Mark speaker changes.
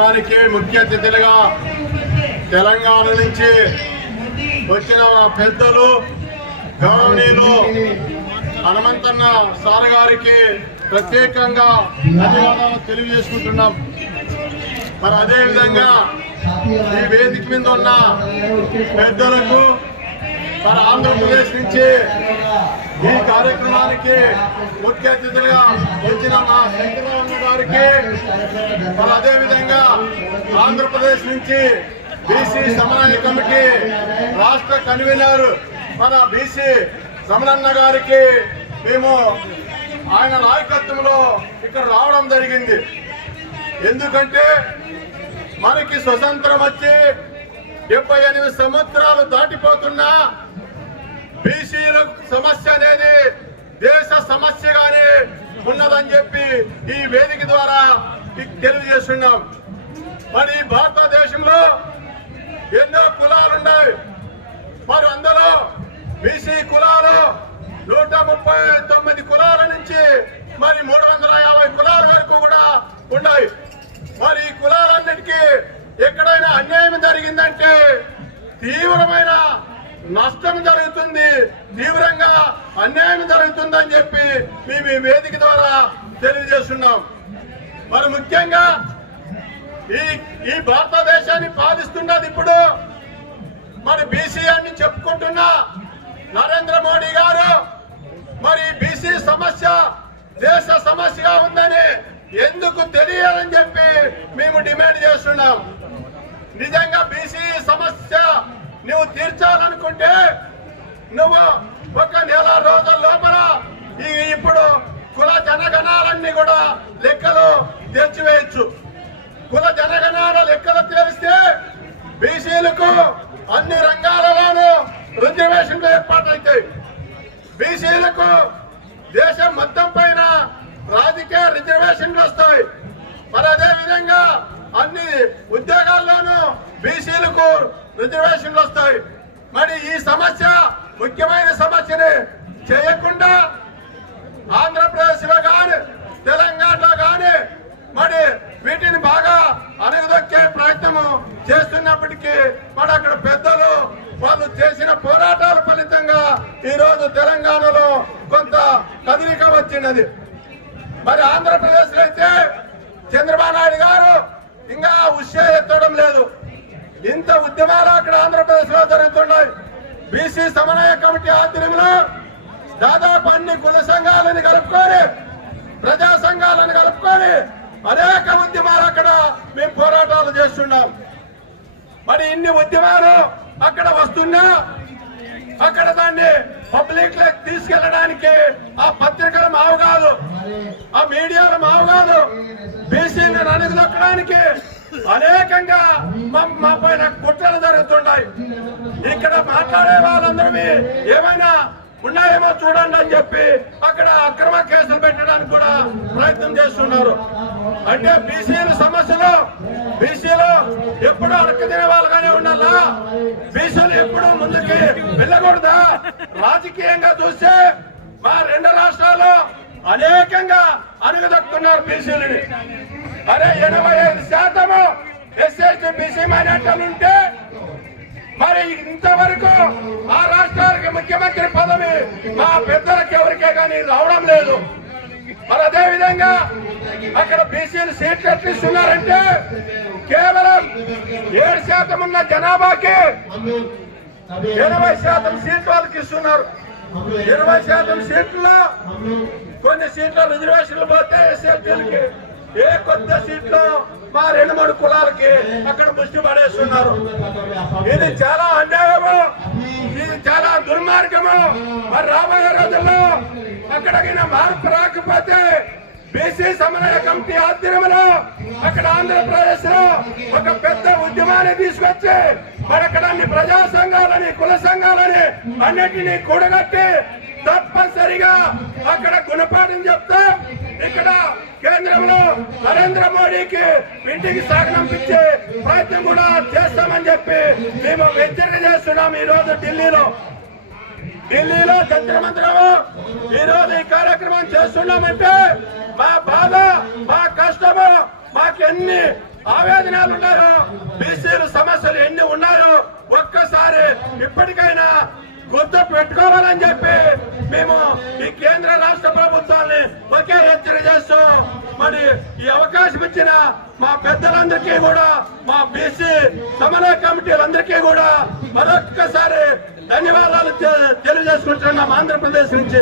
Speaker 1: కార్యక్రమానికి ముఖ్య అతిథులుగా తెలంగాణ నుంచి వచ్చిన పెద్దలు గౌరవనీయులు హనుమంతన్న సార్ గారికి ప్రత్యేకంగా ధన్యవాదాలు తెలియజేసుకుంటున్నాం. మరి అదే విధంగా ఈ వేదిక మీద ఉన్న పెద్దలకు మరి ఆంధ్రప్రదేశ్ నుంచి ఈ కార్యక్రమానికి ముఖ్య అతిథులుగా వచ్చిన మా శంకరరావు గారికి మరి అదే విధంగా ఆంధ్రప్రదేశ్ నుంచి బీసీ సమన్వయ కమిటీ రాష్ట్ర కన్వీనర్ మన బీసీ రమణన్న గారికి మేము ఆయన నాయకత్వంలో ఇక్కడ రావడం జరిగింది. ఎందుకంటే మనకి స్వతంత్రం వచ్చి డెబ్బై ఎనిమిది సంవత్సరాలు దాటిపోతున్నా బీసీల సమస్య అనేది దేశ సమస్యగానే ఉన్నదని చెప్పి ఈ వేదిక ద్వారా తెలియజేస్తున్నాం. మరి భారతదేశంలో ఎన్నో కులాలు ఉన్నాయి మరి అందులో బీసీ కులాలు నూట ముప్పై తొమ్మిది కులాల నుంచి మరి మూడు వందల యాభై కులాల వరకు కూడా ఉన్నాయి. మరి ఈ కులాలన్నిటికీ ఎక్కడైనా అన్యాయం జరిగిందంటే తీవ్రమైన నష్టం జరుగుతుంది. తీవ్ర అన్యాయం జరుగుతుందని చెప్పి మేము ఈ వేదిక ద్వారా చేస్తున్నాం. మరి ముఖ్యంగా ఈ ఈ భారతదేశాన్ని పాలిస్తున్నది ఇప్పుడు మరి బీసీ అని చెప్పుకుంటున్న నరేంద్ర మోడీ గారు. మరి బీసీ సమస్య దేశ సమస్యగా ఉందని ఎందుకు తెలియాలని చెప్పి మేము డిమాండ్ చేస్తున్నాం. నిజంగా బీసీ సమస్య నువ్వు తీర్చాలనుకుంటే నువ్వు ఒక నెల రోజుల లోపల ఇప్పుడు కుల కూడా లెక్కలు తెచ్చివేయచ్చు కుల జనగణాల లెక్కలు తెలిస్తే బీసీలకు అన్ని రంగాలలోనూ రిజర్వేషన్లు ఏర్పాటైతాయి. బీసీలకు దేశం మొత్తం పైన రాజకీయ రిజర్వేషన్లు వస్తాయి. మరి అదే విధంగా అన్ని ఉద్యోగాల్లోనూ బీసీలకు రిజర్వేషన్లు వస్తాయి. మరి ఈ సమస్య ముఖ్యమైన సమస్యని చేయకుండా ఆంధ్రప్రదేశ్లో కానీ తెలంగాణలో కానీ మరి వీటిని బాగా అణగదొక్కే ప్రయత్నము చేస్తున్నప్పటికీ మరి అక్కడ పెద్దలు వాళ్ళు చేసిన పోరాటాల ఫలితంగా ఈరోజు తెలంగాణలో కొంత కదలిక వచ్చినది. మరి ఆంధ్రప్రదేశ్లో అయితే చంద్రబాబు నాయుడు గారు ఇంకా ఉషే ఎత్తడం లేదు. ఇంత ఉద్యమాలు అక్కడ ఆంధ్రప్రదేశ్లో జరుగుతున్నాయి. బీసీ సమన్వయ కమిటీ ఆధ్వర్యంలో దాదాపు అన్ని కుల సంఘాలను కలుపుకొని ప్రజా సంఘాలను కలుపుకొని అనేక ఉద్యమాలు అక్కడ మేము పోరాటాలు చేస్తున్నాం. మరి ఇన్ని ఉద్యమాలు అక్కడ వస్తున్నా అక్కడ దాన్ని పబ్లిక్లోకి తీసుకెళ్ళడానికి ఆ పత్రికల మావు కాదు ఆ మీడియాల మావు కాదు బీసీలను అణగదొక్కడానికి అనేకంగా మా- మా పైన కుట్రలు జరుగుతున్నాయి. ఇక్కడ మాట్లాడే వాళ్ళందరూ ఏమైనా ఉన్నాయేమో చూడండి అని చెప్పి అక్కడ అక్రమ కేసులు కూడా ప్రయత్నం చేస్తున్నారు. అంటే బీసీల సమస్యలు బీసీలు ఎప్పుడు అడకదిన తినే వాళ్ళగానే ఉండాలా? బీసీలు ఎప్పుడు ముందుకి వెళ్ళకూడదా? రాజకీయంగా చూస్తే మా రెండు రాష్ట్రాలు అనేకంగా అణగదొక్కున్నారు బీసీలని. అరే ఎనభై ఐదు శాతము ఎస్ఎస్టీ బీసీ మైనార్టీలు ఉంటే మరి ఇంతవరకు ఆ రాష్ట్రానికి ముఖ్యమంత్రి పదవి మా పెద్దలకి ఎవరికే కానీ రావడం లేదు. మరి అదే విధంగా అక్కడ బీసీలు సీట్లు ఎట్లిస్తున్నారంటే కేవలం ఏడు శాతం ఉన్న జనాభాకి ఎనభై శాతం సీట్లు వాళ్ళకి ఇస్తున్నారు. ఇరవై శాతం సీట్లలో కొన్ని సీట్ల రిజర్వేషన్లు పోతే ఎస్ఎల్టీలకి ఏ కొత్త సీట్లు మా రెండు మూడు కులాలకి అక్కడ ముష్టి పడేస్తున్నారు. ఇది చాలా అన్యాయము ఇది చాలా దుర్మార్గము. మరి రాబోయే రోజుల్లో అక్కడికి మార్పు రాకపోతే బీసీ సమన్వయ కమిటీ ఆధ్వర్యంలో అక్కడ ఆంధ్రప్రదేశ్లో ఒక పెద్ద ఉద్యమాన్ని తీసుకొచ్చి మరి అక్కడ అన్ని ప్రజా సంఘాలని కుల సంఘాలని అన్నిటినీ కూడగట్టి తప్పనిసరిగా అక్కడ గుణపాఠం చెప్తా ఇక్కడ కేంద్రంలో నరేంద్ర మోడీకి ఇంటికి సాగనంపించే ప్రయత్నం కూడా చేస్తామని చెప్పి మేము హెచ్చరిక చేస్తున్నాం ఈ రోజు ఢిల్లీలో. ఢిల్లీలో జంతర్ ఈ రోజు ఈ కార్యక్రమం చేస్తున్నామంటే మా బాధ మా కష్టము మాకు ఎన్ని ఆవేదనలు ఉన్నాయో బీసీలు సమస్యలు ఎన్ని ఉన్నాయో ఒక్కసారి ఇప్పటికైనా గుర్తు పెట్టుకోవాలని చెప్పి మేము ఈ కేంద్ర రాష్ట్ర ప్రభుత్వాన్ని ఒకే హెచ్చరిక చేస్తూ మరి ఈ అవకాశం ఇచ్చిన మా పెద్దలందరికీ కూడా మా బీసీ సమన్వయ కమిటీలందరికీ కూడా మరొక్కసారి ధన్యవాదాలు తె- తెలియజేసుకుంటున్నాం ఆంధ్రప్రదేశ్ నుంచి.